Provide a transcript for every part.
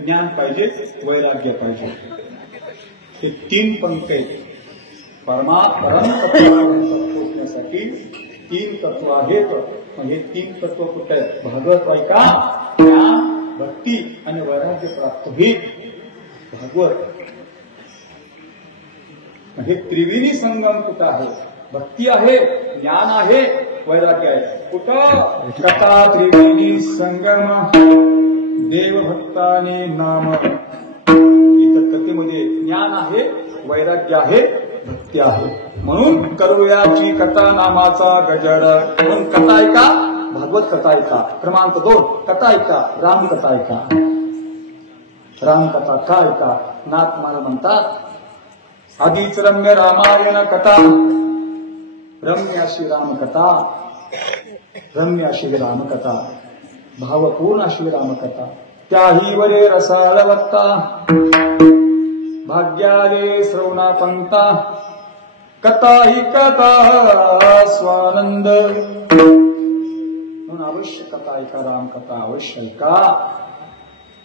ज्ञान पाहिजे, वैराग्य पाहिजे. हे तीन पंक्ती पोचण्यासाठी तीन तत्व आहेत. हे तीन तत्व कुठे आहेत? भागवत ऐका, ज्ञान, भक्ती आणि वैराग्य प्राप्त होईल. भागवत हे त्रिवेणी संगम कुठं आहे? भक्ती आहे, ज्ञान आहे, वैराग्य आहे. कुठं? कथा त्रिवेणी संगम देवभक्ताने नाम. इथं कथेमध्ये ज्ञान आहे, वैराग्य आहे, भक्ती आहे. म्हणून करूयाची कथा नामाचा गजर. म्हणून कथा ऐका, भागवत कथा ऐका. क्रमांक 2 कथा ऐका, रामकथा ऐका. रामकथा का ऐका? नाथ मला म्हणतात आधीच रम्य रामायण कथा, रम्य अशी रामकथा, रम्य अशी रामकथा, भावपूर्ण अशी रामकथा. त्याही वरे रसाळवत्ता, भाग्याले श्रवणा पंक्ता, कथा ही कथा स्वानंद. म्हणून अवश्य कथा ऐका, रामकथा अवश्य ऐका,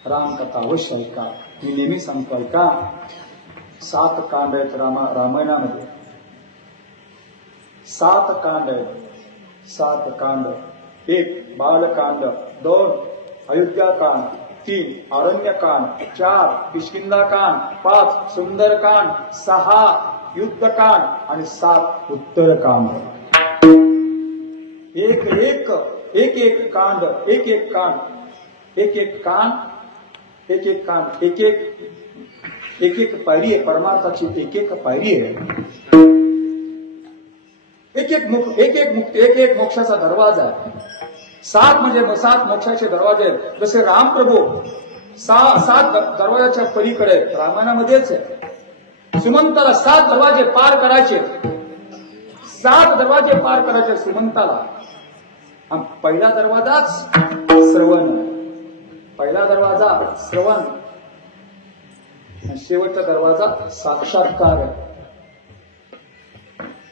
रामकथा अवश्य ऐका. मी नेहमी सांगतो ऐका. 7 कांड आहेत रामायणामध्ये. 7 कांड आहेत. 7 कांड. 1 बालकांड, 2 अयोध्याकांड, 3 अरण्यकांड, 4 किष्किंधाकांड, 5 सुंदरकांड, 6 युद्धकांड आणि 7 उत्तरकांड. एक एक कांड, एक एक कांड, एक एक कांड, एक एक कांड, एक एक पायरी आहे. परमार्थाची एक एक पायरी आहे. एक एक मोक्षाचा दरवाजा आहे. 7 म्हणजे 7 मोक्षाचे दरवाजे आहेत. जसे रामप्रभू 7 दरवाजाच्या पलीकडे रामायणामध्येच आहे. सुमंताला 7 दरवाजे पार करायचे. 7 दरवाजे पार करायचे सुमंताला. पहिला दरवाजाच श्रवण. पहिला दरवाजा श्रवण. शेवटचा दरवाजा साक्षात्कार.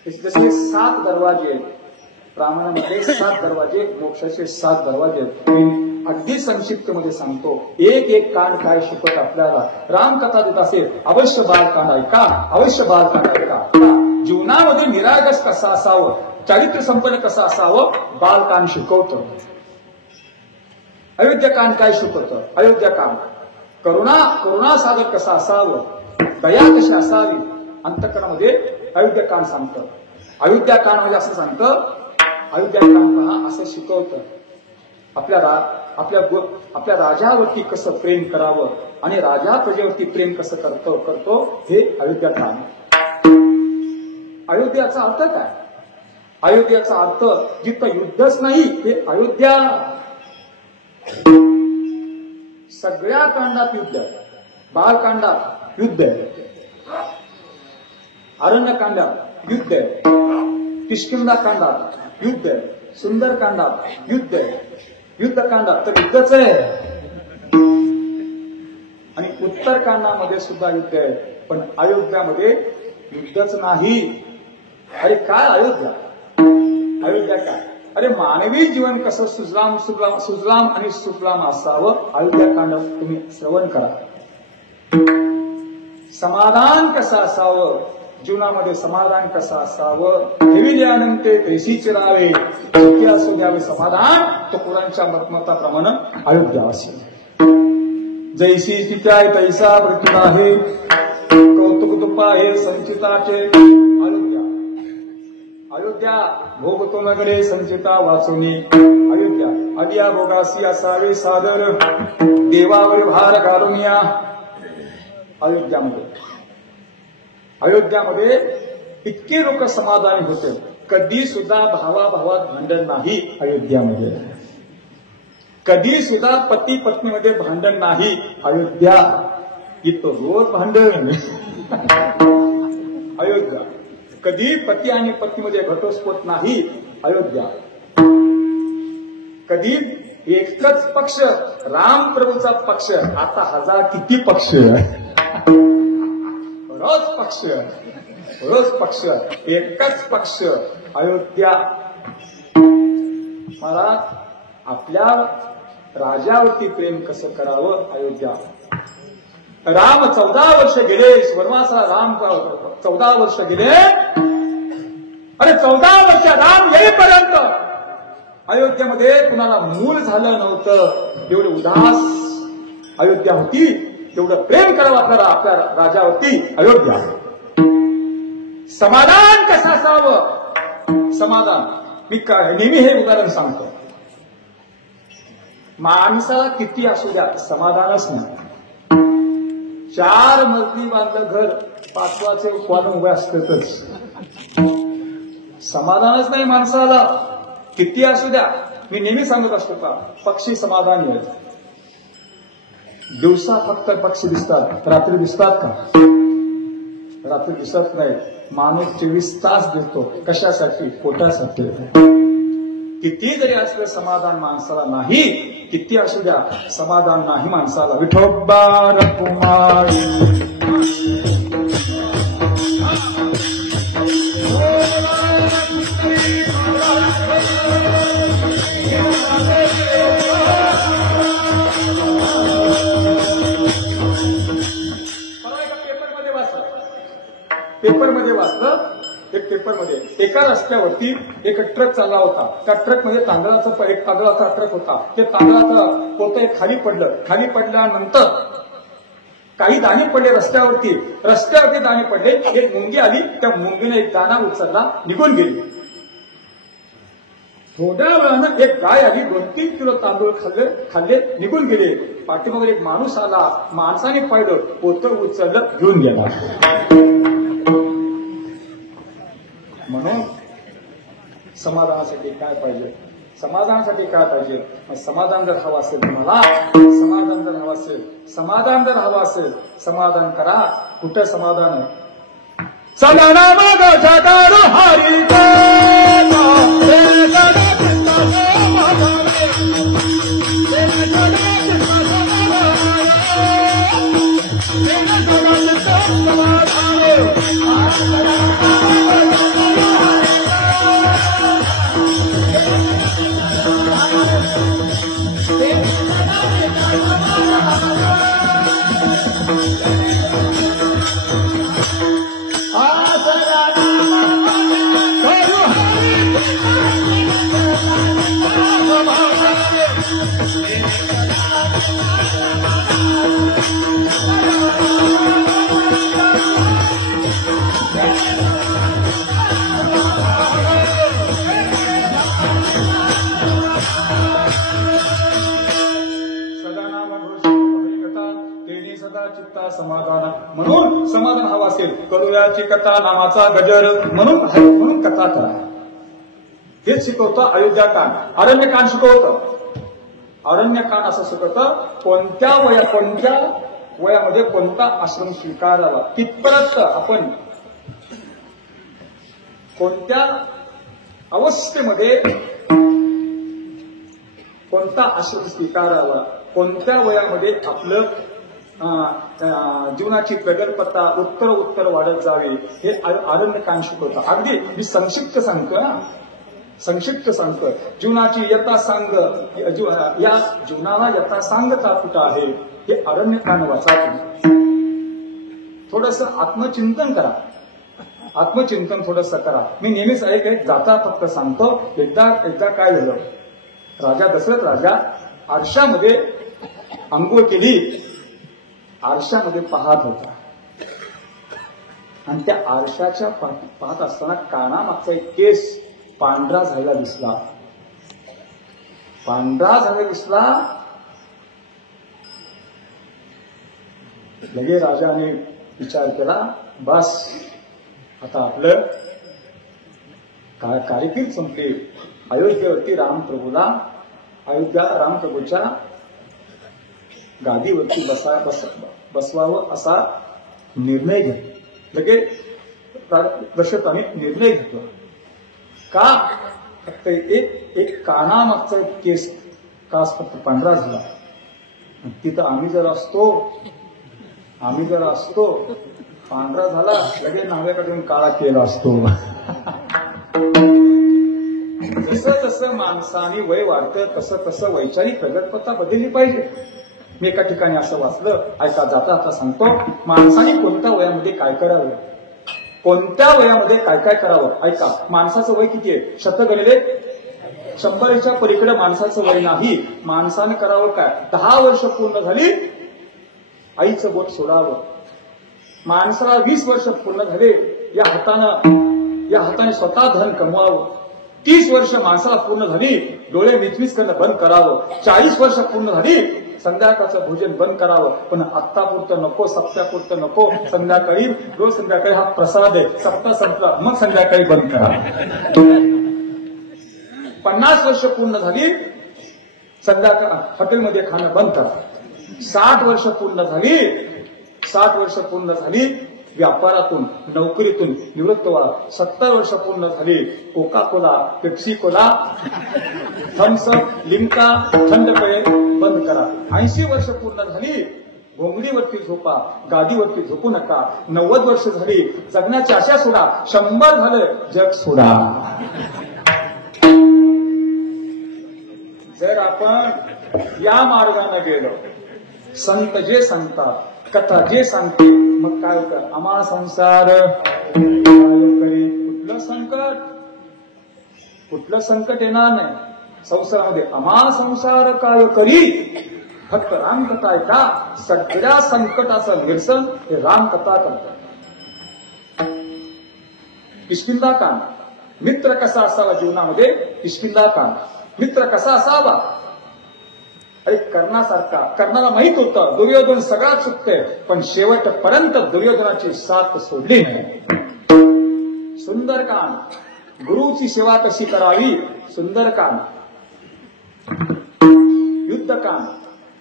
जसे 7 दरवाजे आहेत रामायणामध्ये. 7 दरवाजे, मोक्षाचे 7 दरवाजे आहेत. अगदी संक्षिप्त मध्ये सांगतो. एक एक कांड काय शिकवत आपल्याला. रामकथा देत असेल अवश्य बालकांड ऐका, अवश्य बालकांड ऐका. जीवनामध्ये निरागस कसा असावं, चारित्र्य संपन्न कसं असावं, बालकांड शिकवतं. अयोध्याकांड काय शिकवतं? अयोध्याकांड करुणा सागर कसा असावं, दया कशी असावी, अंतःकरणामध्ये अयोध्याकांड सांगतं. अयोध्याकांड म्हणजे असं सांगतं, अयोध्याकांड असं शिकवतं आपल्या राजावरती कसं प्रेम करावं आणि राजा प्रजेवरती प्रेम कसं करतो हे अयोध्याकांड. अयोध्याचा अर्थ काय? अयोध्याचा अर्थ जिथं युद्धच नाही ते अयोध्या. सगळ्या कांडात युद्ध आहे. बालकांडात युद्ध आहे, अरण्यकांडात युद्ध आहे, किष्किंधाकांडात युद्ध आहे, सुंदरकांडात युद्ध आहे, युद्धकांडात तर युद्धच आहे. आणि उत्तरकांडामध्ये सुद्धा युद्ध आहे. पण अयोध्यामध्ये युद्धच नाही. अरे काय अयोध्या? अयोध्या काय? अरे मानवी जीवन कसं सुजलाम आणि सुफलाम असावं, अयोध्याकांड तुम्ही श्रवण करा. समाधान कसं असावं, जीवनामध्ये समाधान कसं असावं, ठेविल्यानंतर तैसी चिरावे, सुखी असू द्यावे समाधान, तो पुराणच्या मतमताप्रमाणे अयोध्या असेल. जैसी तिथ्याय तैसा मृत्यू आहे, कौतुक तुपा आहे संचिताचे. अयोध्या भोगतो नगरे संचिता वाचवणी. अयोध्या आदिया भोगासी असावे सादर देवावर भार घालून या. अयोध्यामध्ये इतके लोक समाधानी होते. कधी सुद्धा भावाभावात भांडण नाही अयोध्यामध्ये. कधी सुद्धा पती पत्नीमध्ये भांडण नाही अयोध्या. इथं रोज भांडण. अयोध्या कधी पती आणि पत्नीमध्ये घटस्फोट नाही अयोध्या. कधी एकच पक्ष राम प्रभूचा पक्ष. आता हजार किती पक्ष. रोज पक्ष एकच पक्ष अयोध्या. मला आपल्या राजावरती प्रेम कसं करावं अयोध्या. राम 14 वर्ष गेले वनवासाला. राम 14 वर्ष गेले. अरे 14 वर्ष राम येईपर्यंत अयोध्येमध्ये कुणाला मूल झालं नव्हतं. एवढे उदास अयोध्या होती. एवढं प्रेम करावं आपल्या राजावरती अयोध्या. समाधान कसं असावं. समाधान मी नेहमी हे उदाहरण सांगतो. माणसाला किती असू द्या समाधानच नाही. 4 मजली बांधलं घर 5वाचे उत्पादन उभे असतच. समाधानच नाही माणसाला. किती असू द्या. मी नेहमी सांगत असतो का पक्षी समाधानी आहेत. दिवसा फक्त पक्षी दिसतात. रात्री दिसतात का. रात्री दिसत नाही. माणूस 24 तास देतो कशासाठी. पोटासाठी. किती जरी असलं समाधान माणसाला नाही. किती असू द्या समाधान नाही माणसाला. विठोबा कुमारी पेपरमध्ये वाचलं. एक पेपरमध्ये एका रस्त्यावरती एक ट्रक चालला होता. त्या ट्रकमध्ये एक तांदळाचा ट्रक होता. ते तांदळाचं पोतं एक खाली पडलं. खाली पडल्यानंतर काही दाणे पडले रस्त्यावरती. दाणे पडले. एक मुंगी आली. त्या मुंगीने एक दाणा उचलला निघून गेली. थोड्या वेळानं एक गाय आली. 2-3 किलो तांदूळ खाल्ले निघून गेले. पाठीमागे एक माणूस आला. माणसाने पाहिलं पोतं उचललं घेऊन गेला. म्हणून समाधानासाठी काय पाहिजे. समाधान जर हवं असेल तुम्हाला. समाधान जर हवं असेल समाधान करा. कुठं समाधान. समाधान समाधान. म्हणून समाधान हवं असेल करूयाची कथा नामाचा गजर. म्हणून कथा करा. हेच शिकवतं अयोध्याकांड. अरण्यकांड शिकवतं. अरण्यकांड असं शिकवतं कोणत्या वयामध्ये कोणता आश्रम स्वीकारावा. कितपर्यंत आपण कोणत्या अवस्थेमध्ये कोणता आश्रम स्वीकारावा. कोणत्या वयामध्ये आपलं जीवनाची प्रगल्भता उत्तर वाढत जावी. हे अरण्यकांड शिकवतं. अगदी मी संक्षिप्त सांगतो. जीवनाची यथासांग या जीवनाला यथासांगता कुठं आहे हे अरण्यकांड वाचा. थोडस आत्मचिंतन करा. थोडस करा. मी नेहमीच एक जाता फक्त सांगतो. एकदा काय झालं. राजा दशरथ राजा आरशामध्ये अंघोळ केली. आरशामध्ये पाहत होता आणि त्या आरशाच्या पाहत असताना कानामागचा एक केस पांढरा झालेला दिसला. पांढरा झाला दिसला, लगे राजाने विचार केला, बस आता आपलं कारकीर्द संपली. अयोध्येवरती अयोध्या रामप्रभूच्या गादीवरती बसवावं असा निर्णय घेतला. लगे दशरथाने निर्णय घेतला. का? फक्त एक कानामागचा एक केस कास फक्त पांढरा झाला. तिथं आम्ही जर असतो पांढरा झाला, लगेच नाव्याकडे येऊन काळा केला असतो. जसं जसं माणसाने वय वाढतं तसं तसं वैचारिक प्रगतपत्ता बदलली पाहिजे. मी एका ठिकाणी असं वाचलं, ऐका जाता आता सांगतो. माणसाने कोणत्या वयामध्ये काय करावं, कोणत्या वयामध्ये काय काय करावं. ऐका, माणसाचं वय किती आहे? 100च्या पलीकडे माणसाचं वय नाही. माणसाने करावं काय? 10 वर्ष पूर्ण झाली आईचं बोट सोडावं. माणसाला 20 वर्ष पूर्ण झाले या हाताने स्वतः धन कमवावं. 30 वर्ष माणसाला पूर्ण झाली डोळे मिचमिच करणं बंद करावं. 40 वर्ष पूर्ण झाली संध्याकाळचं भोजन बंद करावं. पण आत्तापुरतं नको, सप्त्यापुरतं नको. संध्याकाळी रोज संध्याकाळी हा प्रसाद आहे, सप्ताह संपला मग संध्याकाळी बंद करा. 50 वर्ष पूर्ण झाली संध्याकाळ हॉटेलमध्ये खाणं बंद करा. 60 वर्ष पूर्ण झाली व्यापारातून नोकरीतून निवृत्त व्हा. 70 वर्ष पूर्ण झाली Coca Cola, Pepsi Cola, Thums Up, Limca, थंड पेय बंद करा. 80 वर्ष पूर्ण झाली घोंगडीवरती झोपा, गादीवरती झोपू नका. 90 वर्ष झाली जगण्याची आशा सोडा. 100 झालं जग सोडा. जर आपण या मार्गाने गेलो, संत जे सांगतात, कथा जे सांगते, मग काय होतं? आम्हा संसार कुठलं संकट येणार नाही संसारामध्ये. आम्हा संसार काय करी, फक्त रामकथा ऐका. सगळ्या संकटाचं निरसन हे रामकथा करतात. किष्किंधा कांड. मित्र कसा असावा जीवनामध्ये? किष्किंधा कांड. मित्र कसा असावा? अरे कर्णासारखा. कर्णाला माहित होतं दुर्योधन सगळा चुकतोय, पण शेवटपर्यंत दुर्योधनाची साथ सोडली नाही. सुंदरकांड. गुरुची सेवा कशी करावी? सुंदरकांड. युद्धकांड.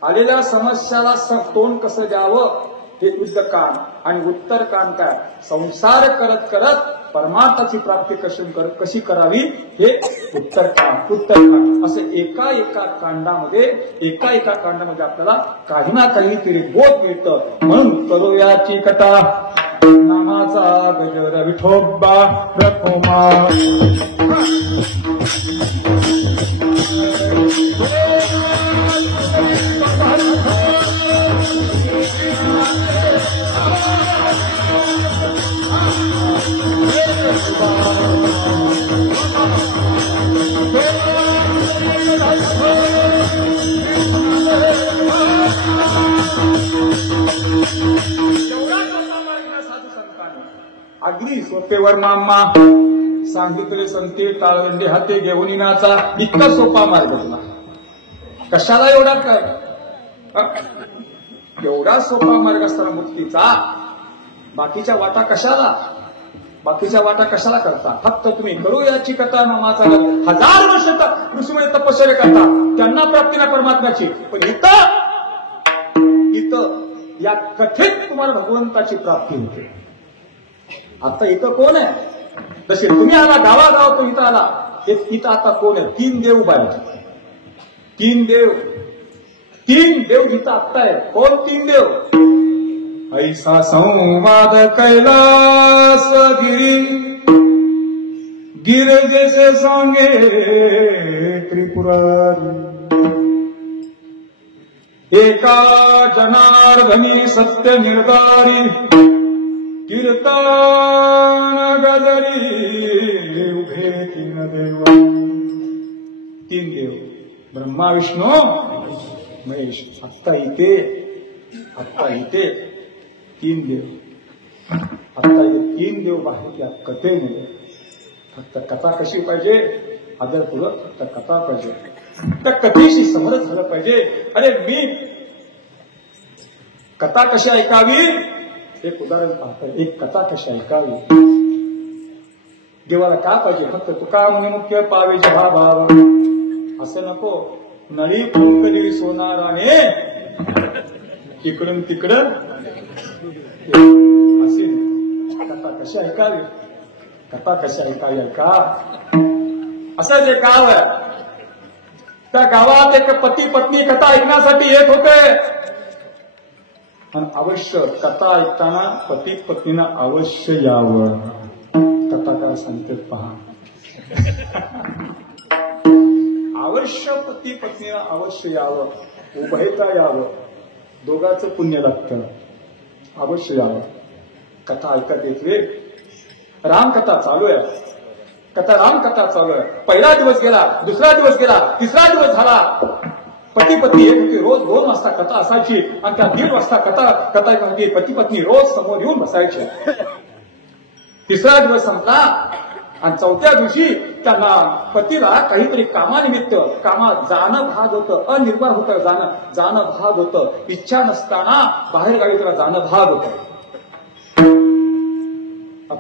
आलेल्या समस्याला तोंड कसं द्यावं? हे युद्धकांड. आणि उत्तरकांड काय? संसार करत करत परमार्थाची प्राप्ती कशी करावी हे उत्तरकांड. असं एका कांडामध्ये आपल्याला काही ना काहीतरी बोध मिळतं. म्हणून करूयाची कथा नामाचा गजर विठोबा रखोमा. अगदी सोपेवर मामा सांगितले संते टाळवंडे हाते घेऊन नाचा. इतका सोपा मार्ग तुला. कशाला एवढा काय? एवढा सोपा मार्ग असताना मुक्तीचा बाकीच्या वाटा कशाला करता? फक्त तुम्ही करूयाची कथा नामाचा 1000 वर्ष ऋषीमुळे तपश्चर्या करता, त्यांना प्राप्ती ना परमात्म्याची. पण इथं या कथेत तुम्हाला भगवंताची प्राप्ती होते. आता इथं कोण आहे? जसे तुम्ही आला गावागाव, तो इथं आला. इथं आता कोण आहे? 3 देव उभा आहेत. 3 देव इथं आत्ता आहे. कोण 3 देव? ऐसा संवाद कैलास गिर जैसे सांगे त्रिपुरारी. एका जनार्दनी सत्य निर्धारी कीर्तन गजरी उभे 3 देव. 3 देव ब्रह्मा विष्णू महेश. आत्ता इथे 3 देव. आता हे 3 देव बाहेर या कथेमध्ये. फक्त कथा कशी पाहिजे? आदरपूर्वक फक्त कथा पाहिजे. त्या कथेशी समरस झालं पाहिजे. अरे मी कथा कशी ऐकावी, एक उदाहरण पाहतो. एक कथा कशी ऐकावी. देवाला काय पाहिजे, फक्त तुका म्हणे मुख्य पावे जहा भाव. असं नको, नळी फुंकलेली सोनाराने इकडून तिकडं असे. कथा कशी ऐकावी, कथा कशी ऐकावी ऐका. असं जे गाव आहे, त्या गावात एक पती पत्नी कथा ऐकण्यासाठी येत होते. आणि अवश्य कथा ऐकताना पती पत्नीनं अवश्य यावं. कथा काय सांगते पहा. अवश्य पती पत्नीनं अवश्य यावं, उभयता यावं, दोघांचं पुण्य लागतं. अवश्य यावं. कथा ऐकत येते. रामकथा चालू आहे. कथा रामकथा चालू आहे. पहिला दिवस गेला, दुसरा दिवस गेला, तिसरा दिवस झाला. पती पत्नी येत होती. रोज 2 वाजता कथा असायची आणि त्या 1:30 वाजता कथा होती. पती पत्नी रोज समोर येऊन बसायचे. तिसरा दिवस संपला आणि 4थ्या दिवशी त्यांना पतीला काहीतरी कामानिमित्त कामात जाणं भाग होतं. अनिर्वाह होतं. जाणं भाग होतं. इच्छा नसताना बाहेर गावी त्याला जाणं भाग होतं.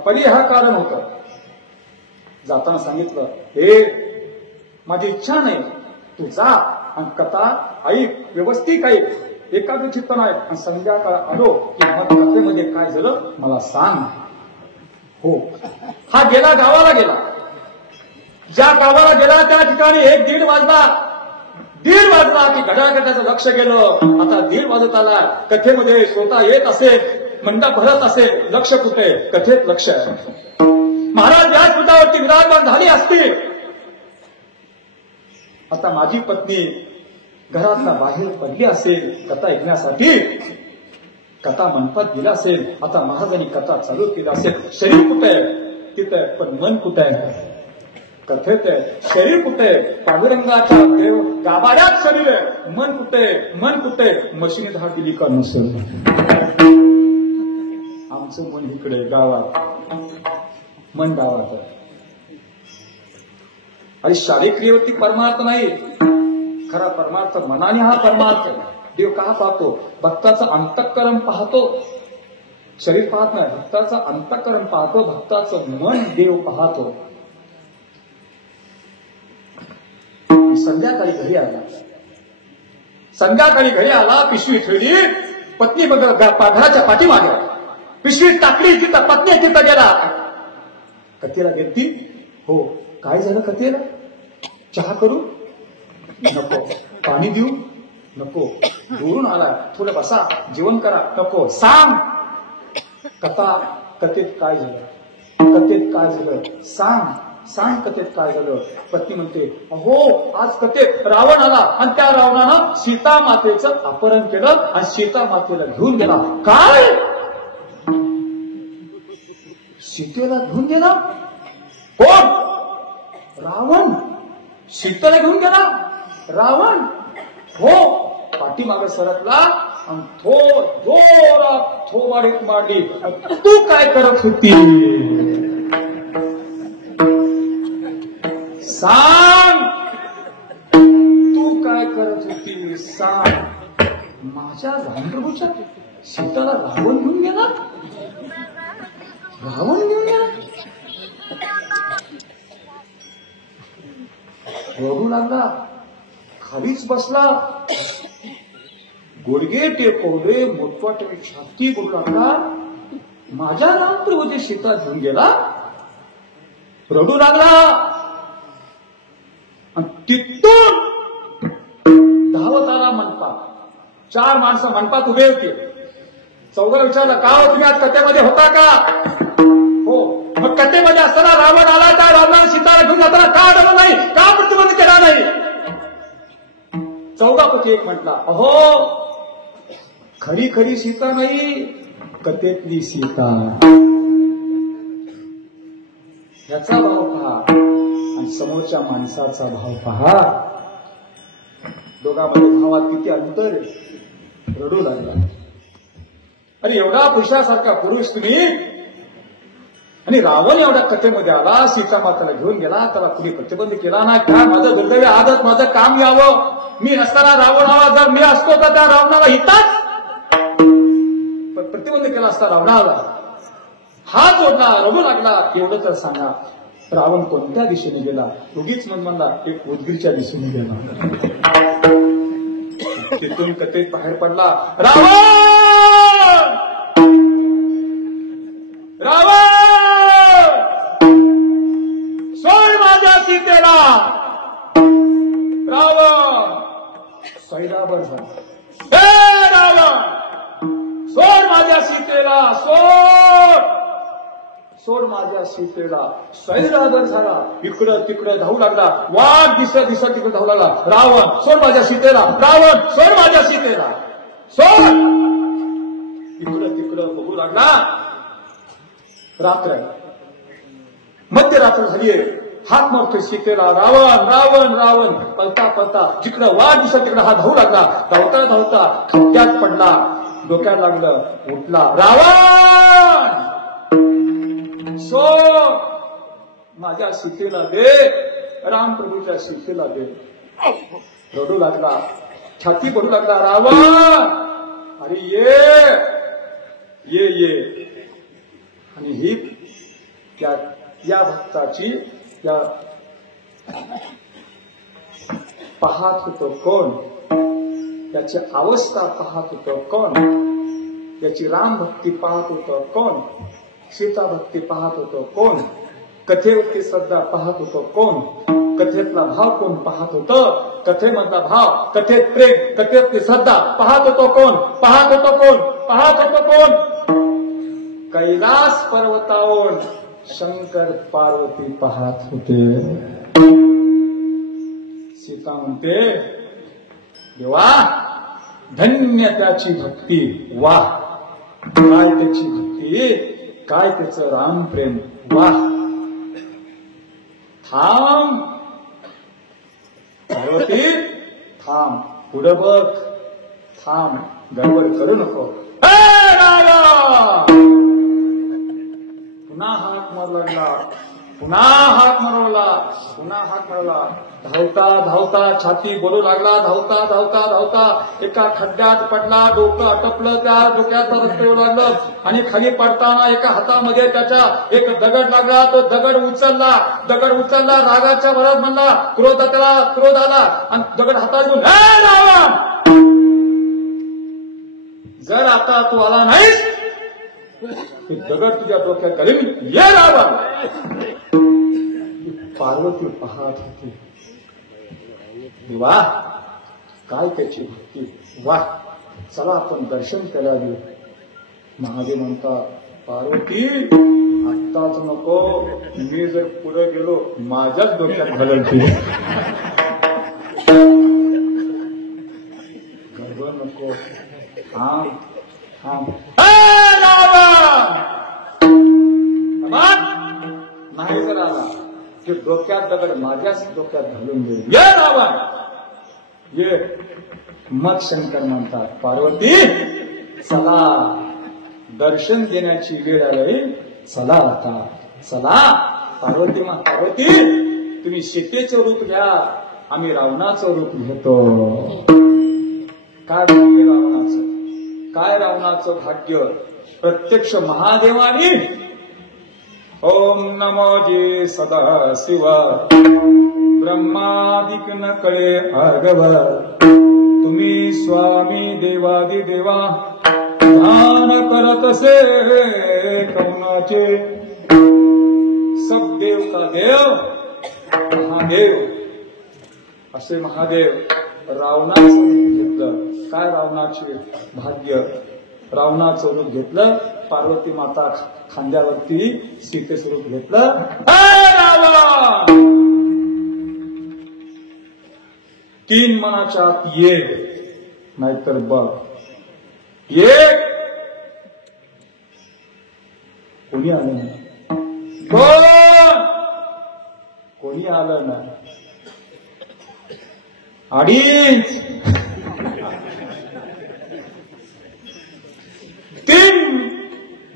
परी हा कारण होतं. जाताना सांगितलं, हे माझी इच्छा नाही, तू जा आणि कथा ऐक, व्यवस्थित ऐक, एकाग्र चित्त नाही. आणि संध्याकाळ आलो की मग कथेमध्ये काय झालं मला सांग. हो. हा गेला, गावाला गेला. ज्या गावाला गेला त्या ठिकाणी 1-1:30 वाजला. 1:30 वाजला की घड्याळाकडे लक्ष गेलं. आता 1:30 वाजत आला. कथेमध्ये स्वतः येत असेल, मंडप भरत असेल, लक्ष कुठे, कथेत लक्ष आहे. महाराज व्यासपीठावरती विराजमान झाली असतील. आता माझी पत्नी घरातला बाहेर पडली असेल कथा ऐकण्यासाठी, कथा मंडपात गेला असेल. आता महाराजांनी कथा चालू केली असेल. शरीर कुठे आहे तिथे, पण मन कुठे आहे कथेत आहे. शरीर कुठे, पांडुरंगाच्या देव गाभाऱ्यात शरीर आहे. मन कुठे मशिनीत हात दिली का नसेल. आमचं मन इकडे गावात, मन गावात आहे. आणि शारीरिक क्रियेवरती परमार्थ नाही, खरा परमार्थ मनाने. हा परमार्थ देव का पाहतो, भक्ताचं अंतःकरण पाहतो, शरीर पाहत नाही. भक्ताचं अंतःकरण पाहतो, भक्ताचं मन देव पाहतो. संध्याकाळी घरी आला, पिशवी ठेवली. पत्नी मग घराच्या पाठीमागे पिशवी टाकली. तिथं पत्नी तिथं गेला. कथेला गेली. हो. काय झालं कथेला? चहा करू नको, पाणी देऊ नको, दूरून आला, थोडं बसा, जेवण करा नको, सांग. कथेत काय झालं सांग कथेत काय झालं. पत्नी म्हणते, अहो आज कथेत रावण आला आणि त्या रावणानं सीता मातेचं अपहरण केलं आणि सीता मातेला घेऊन गेला. काय? सीतेला घेऊन गेला? कोण? रावण. सीतेला घेऊन गेला रावण? हो. पाठीमागे सरकला आणि जोरात थोबाडीत मारली. तू काय करत होती सांग. तू काय करत होती सांग. माझ्या रामप्रभूच्या सीताला रावण घेऊन गेला. रडू लागला, खालीच बसला, गुडघे टेकवले, मोठमोठे छाती बोलू लागला, माझ्या रामप्रभूची सीता घेऊन गेला. रडू लागला. आणि तिथून धावत आला मंडपात. 4 माणसं मंडपात उभे होते. चौघाला विचारलं, का हो तुम्ही आज कथेमध्ये होता का? हो. मग कथेमध्ये असताना रावण आला, त्या रावणाने सीताला घेऊन जाताना का आलं नाही, का प्रतिबंध केला नाही? चौघापैकी एक म्हटला, अहो खरी सीता नाही, कथेतली सीता. याचा भाव पहा आणि समोरच्या माणसाचा भाव पहा. दोघांमध्ये भावात किती अंतर. रडू लागला. अरे एवढा पुरुषासारखा पुरुष तुम्ही आणि रावण एवढ्या कथेमध्ये आला, सीता माताला घेऊन गेला, त्याला कुणी प्रतिबंध केला नाही. काय माझं दुर्दैवी आदत, माझं काम यावं, मी नसताना रावणाला, जर मी असतो तर त्या रावणाला हिताच प्रतिबंध केला असता रावणाला. हात जोडला, रडू लागला. एवढं तर सांगा, रावण कोणत्या दिशेने गेला? उगीच म्हणला एक उदगीरच्या दिशेने गेला. तिथून कथेत बाहेर पडला, रावण रावण सोड माझ्या सीतेला. रावण सैराबर झाला. हे रावण सोड माझ्या सीतेला, सोड माझ्या सीतेला. सैराबर झाला. इकडं तिकडं धावू लागला. वाघ दिसत दिसत तिकडं धावू लागला. रावण सोड माझ्या सीतेला, रावण सोड माझ्या सीतेला, सोड. इकडं तिकडं बघू लागला. रात्र, मध्यरात्र झालीये. हात मारतोय सीतेला. रावण रावण रावण पळता पळता जिकडं वाघ दिसत तिकडं हा धावू लागला. धावता धावता खड्ड्यात पडला. डोक्यात लागलं, उठला. रावण सो माझ्या सीतेला दे, रामप्रभूच्या सीतेला दे. रडू लागला, छाती पडू लागला. रावण अरे ये ये ये. आणि ही या भक्ताची या पाहत होतो कोण? याची अवस्था पाहत होतो कोण? याची राम भक्ती पाहत होतो कोण? सीता भक्ती पाहत होतो कोण? कथेवरती श्रद्धा पाहत होतो कोण? कथेतला भाव कोण पाहत होतं? कथेमधला भाव, कथेत प्रेम, कथेतली श्रद्धा पाहत होतो कोण? पाहत होतो कोण? पाहत होतो कोण? कैलास पर्वतावरून शंकर पार्वती पाहत होते. सीता म्हणते, देवा धन्य त्याची भक्ती. वाह, काय त्याची भक्ती, काय त्याचं रामप्रेम. वाह. थांब पार्वती, थांब, पुढं बघ, थांब, गडबड करू नको. पुन्हा हात मारू लागला, पुन्हा हात मारवला, पुन्हा हात मारवला. धावता धावता छाती बोलू लागला. धावता धावता धावता एका खड्ड्यात पडला. डोकं आटपलं, त्या डोक्यात रक्त येऊ लागलं. आणि खाली पडताना एका हातामध्ये त्याच्या एक दगड लागला. तो दगड उचलला. दगड उचलला, रागाच्या भरात म्हणला, क्रोध आला आणि दगड हातात घेऊन, हे रावण, जर आता तू आला नाहीस दगड तुझ्या डोक्यात घालीन. ये रावण. पार्वती पाहत होती. वाह, काय त्याची भक्ती. वाह, चला आपण दर्शन करायला देऊ. महादेव म्हणतात, पार्वती आत्ताच नको, मी जर पुढे गेलो माझ्याच डोक्यात घालते. गडबड नको, थांब थांब. नाही जर आला की डोक्यात दगड माझ्याच डोक्यात घालून दे. ये रावण ये. मग शंकर म्हणतात, पार्वती चला, दर्शन देण्याची वेळ आली, चला आता चला. पार्वती पार्वती तुम्ही सीतेचं रूप घ्या, आम्ही रावणाचं रूप घेतो. काय भाग्य रावणाचं, काय रावणाचं भाग्य. प्रत्यक्ष महादेवानी ओम नमो जे सदा शिव ब्रह्मादिक न कळे आर्गव. तुम्ही स्वामी देवादि देवा ध्यान करत असे कौनाचे. सब देव का देव महादेव. असे महादेव रावणाचं रूप घेतलं. काय रावणाचे भाग्य. रावणाचं रूप घेतलं. पार्वती माता खांद्यावरती सीतेचं रूप घेतलं. तीन मनाच्या आत ये, नाहीतर बघ. ये. कोणी आलं नाही. कोणी आलं नाही. अडीच तीन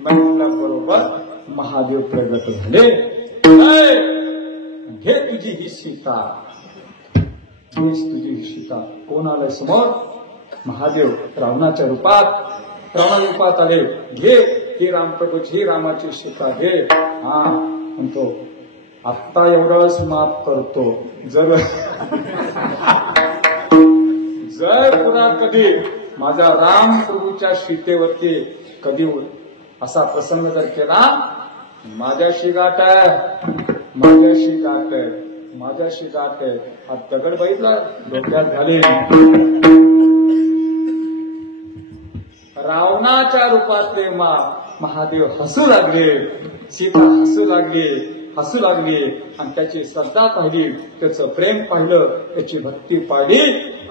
महिन्याबरोबर महादेव प्रगट झाले. घे तुझी ही सीता, घेस तुझी ही सीता. कोण आलंय समोर? महादेव रावणाच्या रूपात आले. घे ही रामप्रभूची, रामाची सीता घे. हा म्हणतो आत्ता एवढंच माफ करतो. जर पुन्हा कधी माझ्या रामप्रभूच्या सीतेवरती कधी असा प्रसंग जर केला, माझ्याशी गाठ आहे, माझ्याशी गाठ आहे, माझ्याशी गाठ आहे. हा दगड बघितला डोक्यात घाले. रावणाच्या रूपातले महादेव हसू लागले, सीता हसू लागली आणि त्याची श्रद्धा पाहिली, त्याचं प्रेम पाहिलं, त्याची भक्ती पाहिली.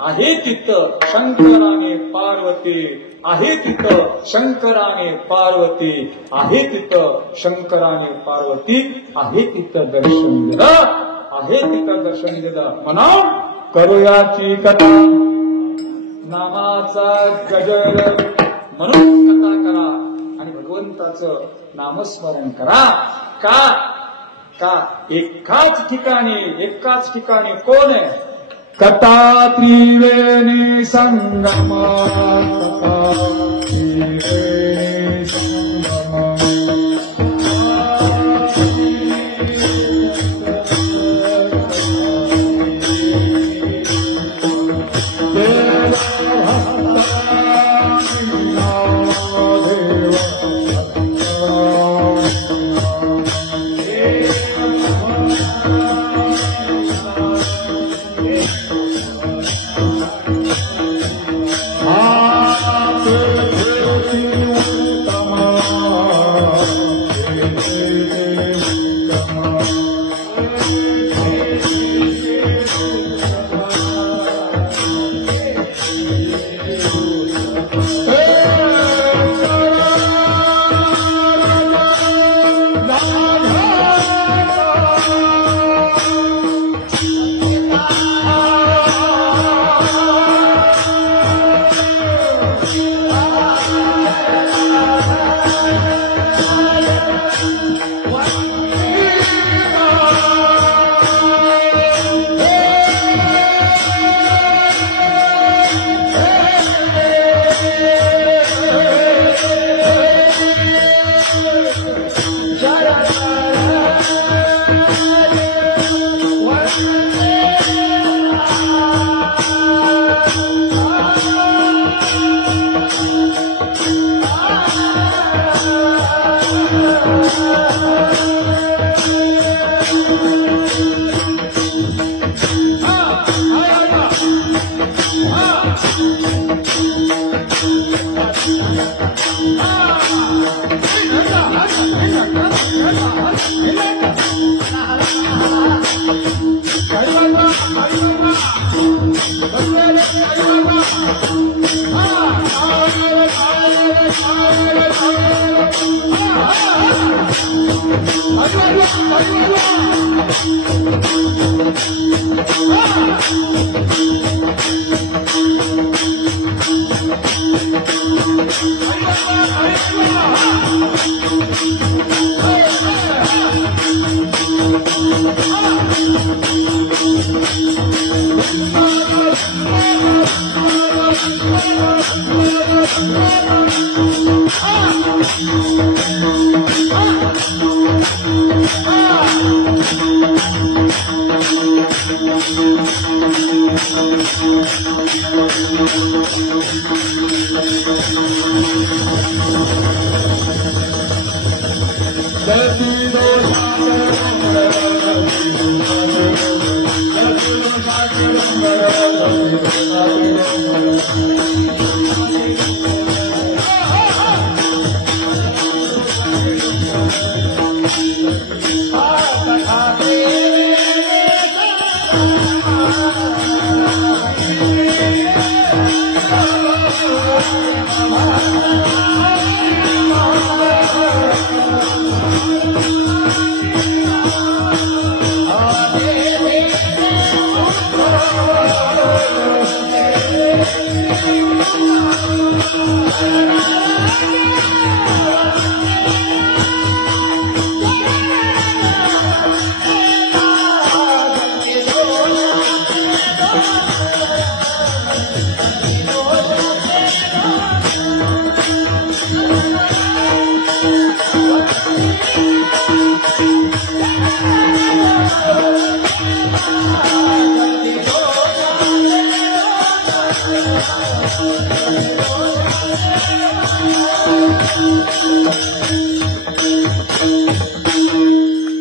आहे तिथं शंकराने पार्वती, आहे तिथं शंकराने पार्वती, आहे तिथं शंकराने पार्वती, आहे तिथं दर्शन दिलं, आहे तिथं दर्शन दिलं. म्हणा करूयाची कथा नामाचा गजर, म्हणून कथा करा आणि भगवंताचं नामस्मरण करा. का एकाच ठिकाणी कोण आहे? कथा त्रिवेणी संगमा, कथा त्रिवेणी संगमा.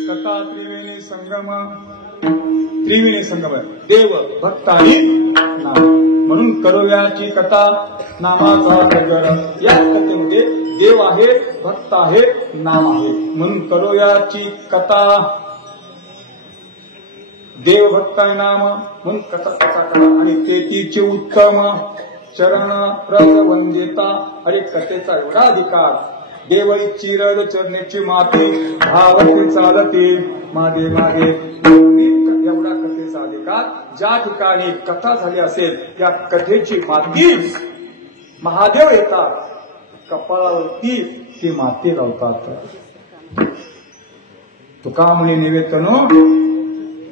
कथा त्रिवेणी संगम देव भक्त आणि नाम म्हणून करूयाची कथा नामाचा गजर. या कथेमध्ये देव आहे, भक्त आहे, नाम आहे म्हणून करूयाची कथा. देव भक्त आणि नाम म्हणून कथा करा आणि ते तिचे उत्तम चरण प्रवंदिता. अरे कथेचा एवढा अधिकार देवई चिरड चरण्याची माती धावते चालते मागे मागे. एवढा कथेचा अधिकार ज्या ठिकाणी कथा झाली असेल त्या कथेची माती महादेव येतात कपाळावरती ती माती लावतात. तुका म्हणे निवेदनो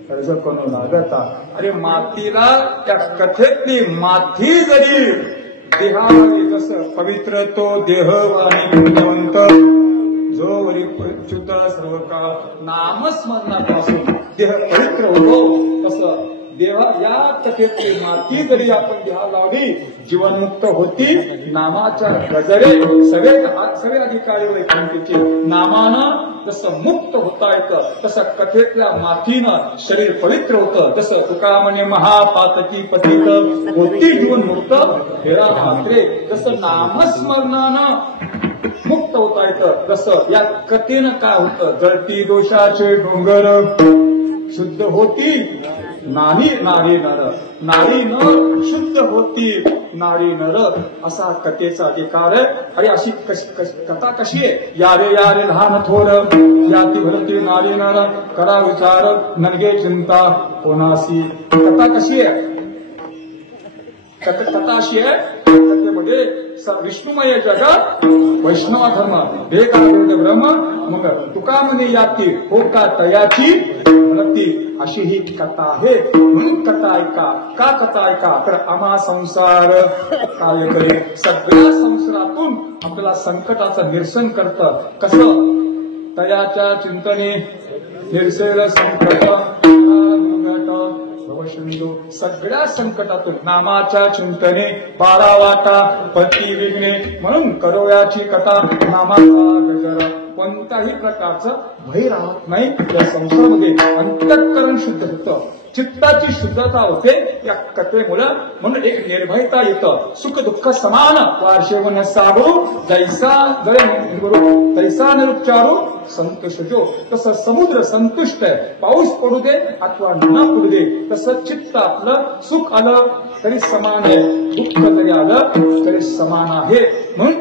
कर्ज करू लागता. अरे मातीला त्या कथेतली माती जरी देहाने जसं पवित्र तो देहवाणी पुण्यवंत जो वरी च्युत सर्व काळ नामस्मरणापासून देह पवित्र होतो तसं देवा या कथेतली माती जरी आपण देहा लावली जीवनमुक्त होती. नामाच्या गजरे सगळे अधिकारी वैकुंठीचे नामानं जसं मुक्त होता येतं तसं कथेतल्या मातीनं शरीर पवित्र होतं. तसं तुका म्हणे महापातकी पतित होती जीवन मुक्त हेरा मात्रे. जसं नामस्मरणानं मुक्त होता येतं तसं या कथेनं काय होतं जळती दोषाचे डोंगर शुद्ध होती नारी नारी नर. नारी नर शुद्ध होती नारी नर असा कथेचा अधिकार आहे. अरे अशी कथा कशी आहे. यारे यारे लहान थोर याती भरती नारी नर करा विचार नरगे चिंता कोणासी. कथा कशी आहे. कथा अशी आहे कथेमध्ये विष्णुमय जग वैष्णव धर्म भेद ब्रह्म मग तुका म्हणे याती हो का तयाची भरती अशी ही कथा आहे. म्हणून कथा ऐका. का कथा ऐका तर आम्हा संसार काय करी. सगळ्या संसारातून आपल्याला संकटाचं निरसन करतं. कसं तयाच्या चिंतने निरसेल संकट सगळ्या संकटातून नामाच्या चिंतने 12 वाटा पती विघ्ने. म्हणून करूयाची कथा नामाचा गजर. कोणत्याही प्रकारचं भय राहत नाही. या संसारामध्ये अंतःकरण शुद्ध होतं. चित्ताची शुद्धता होते या कथेमुळे. म्हणून एक निर्भयता येतं. सुख दुःख समान वार्षेवन साबू जैसा जळे तैसा निरुच्चारू संतुष्ट जो. तसं समुद्र संतुष्ट आहे. पाऊस पडू दे अथवा न पडू दे तसं चित्त आपलं सुख आलं तरी समान आहे दुःख जरी आलं तरी समान आहे. म्हणून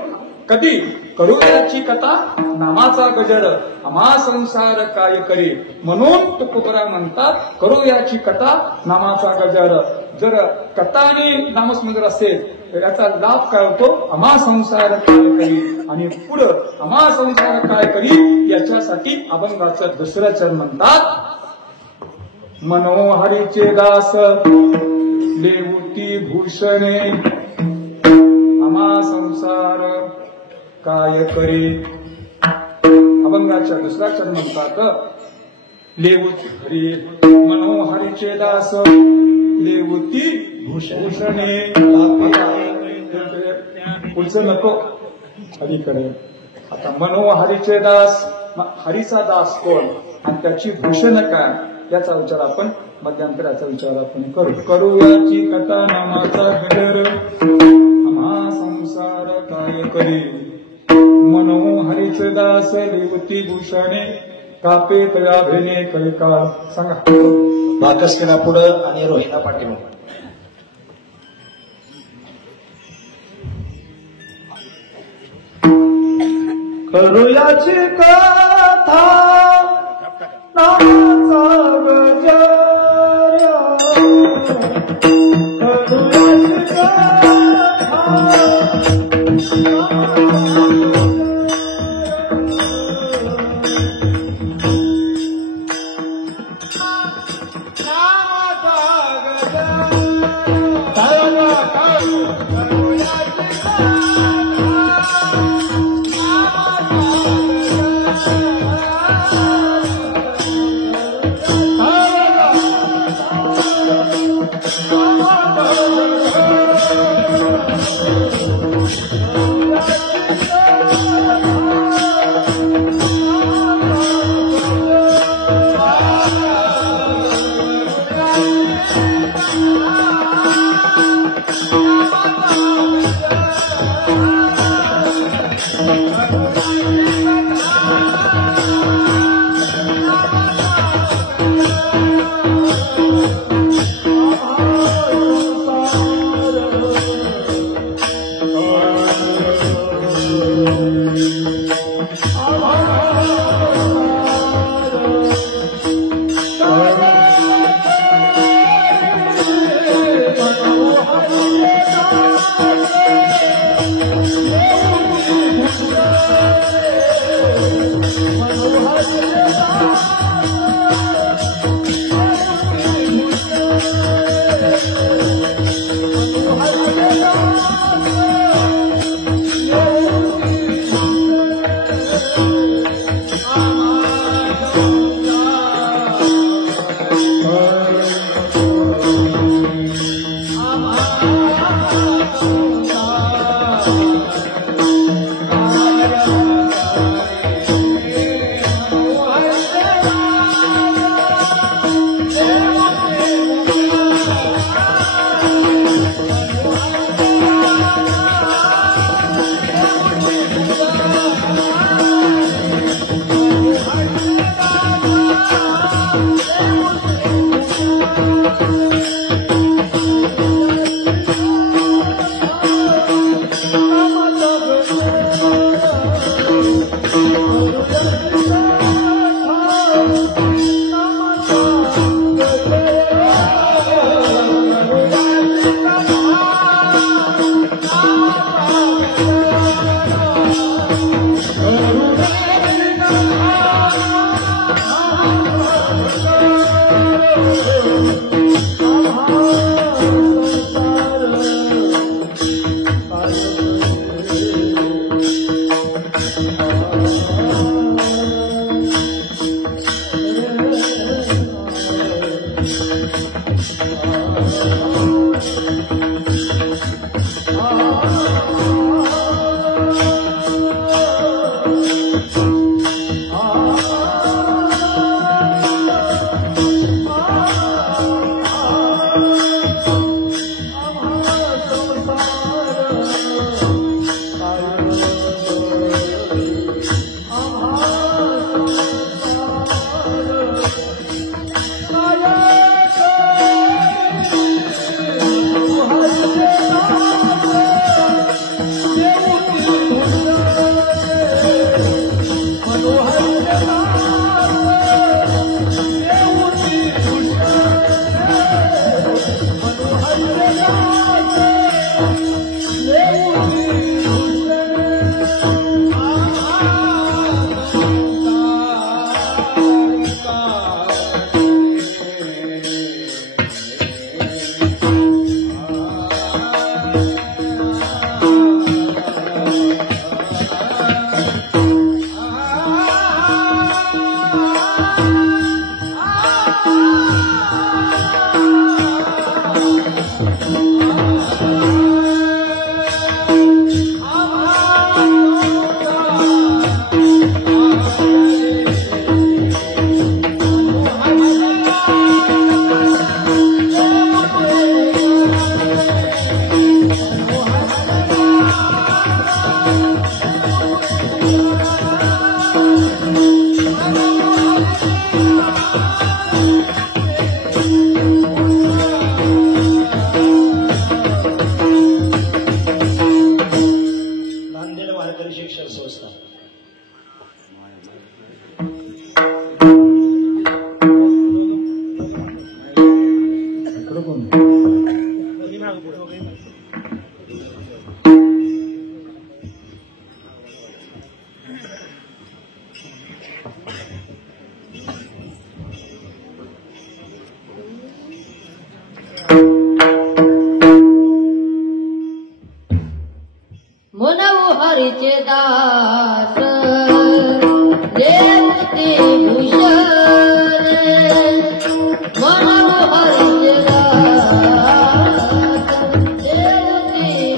कधी करूयाची कथा नामाचा गजर आम्हा संसार काय करी. म्हणून तुकोबरा म्हणतात करूयाची कथा नामाचा गजर. जर कथा आणि नामस्मरण असेल तर याचा लाभ काय होतो. आम्हा संसार काय करी आणि पुढं आम्हा संसार काय करी याच्यासाठी अभंगाचं दुसरं चरण म्हणतात मनोहरीचे दास लेवुती भूषणे आम्हा संसार काय करी. अभंगाच्या दुसरा चरण म्हणतात लेवुती हरी मनोहरीचे दास लेवुती भूषणे. पुढचं नको हरीकडे. आता मनोहरीचे दास हरीचा दास कोण आणि त्याची भूषण काय याचा विचार आपण मध्यंतराचा विचार आपण करूयाची कथा नामाचा गजर आम्हा संसार काय करी. मनोहरीचे दास लेवती भूषणे कापे तया भेने कळी काळ. सांगा बाकसकीना पुढं आणि रोहिणा पाठीमागं. करूयाची कथा नामाचा गजर करूयाची कथा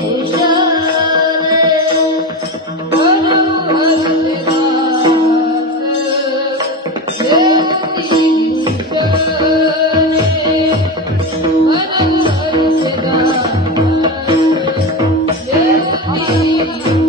भूषण रे